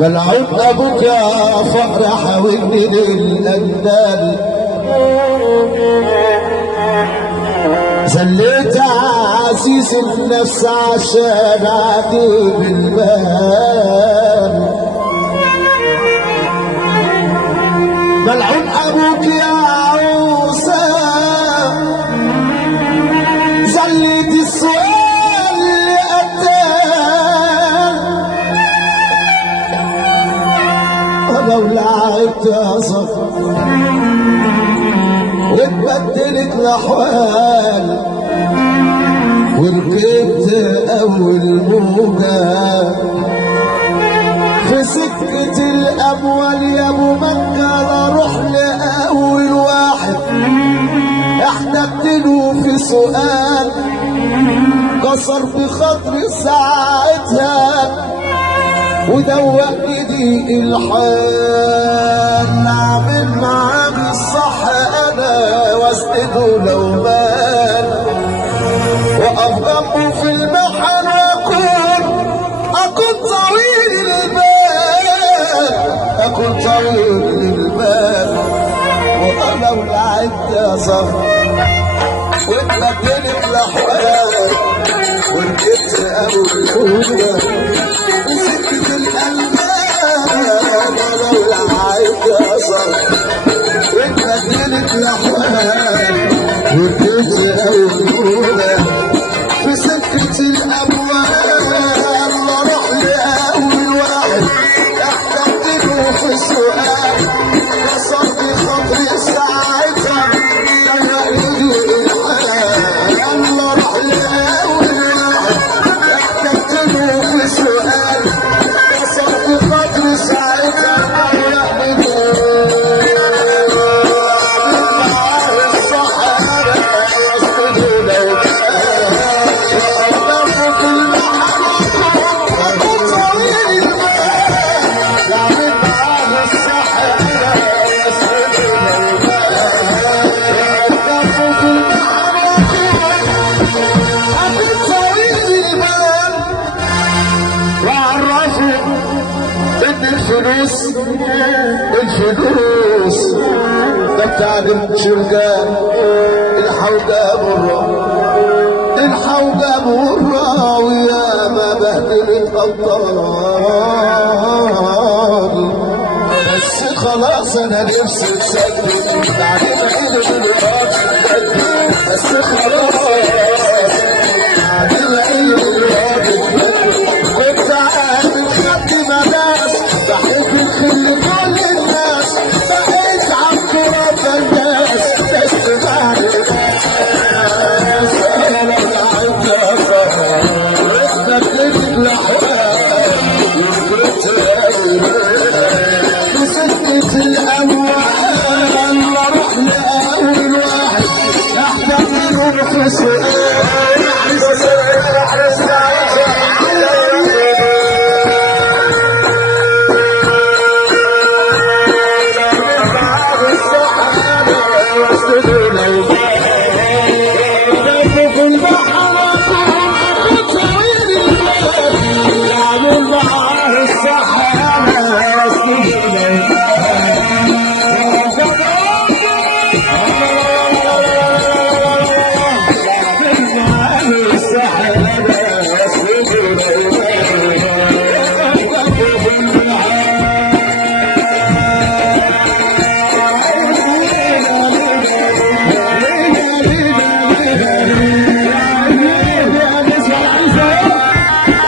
ملعون ابوك يا فقر حاولني للاندال زليت عزيز النفس عشان اعدي بالمال ملعون ابوك يا عروسه زليت السؤال اللي قتال ولو لعبت يا صفر واتبدلت الاحوال وركبت اول موجه في سكه الاموال يا ابو مكه اروح لاول واحد احتجت له في سؤال كسر بخاطري ساعتها ودوقني ضيق الحال اعمل معاه الصح انا واسنده لو مال واقف جنبه في المحن اكون طويل البال اكون طويل البال وانا لو لعبت يا صفر واتبدلت الاحوال وركبت اول اولى سكة الألمان ولو لعبت يا صفر واتبدلت الاحوال وركبت اول اولى في سكة الأبواب اروح لاول واحد احتجت له في السؤال كسر بخاطري ساعتها الفلوس ده بتاع الشرقان الحوجة مرة الحوجة مرة ويا ما بهدلت أبطال بس خلاص أنا نفسي تسدد بعدين إيدي دلوقتي بس خلاص بعدين إيدي دلوقتي كنت عامل خد مداس بحب الخل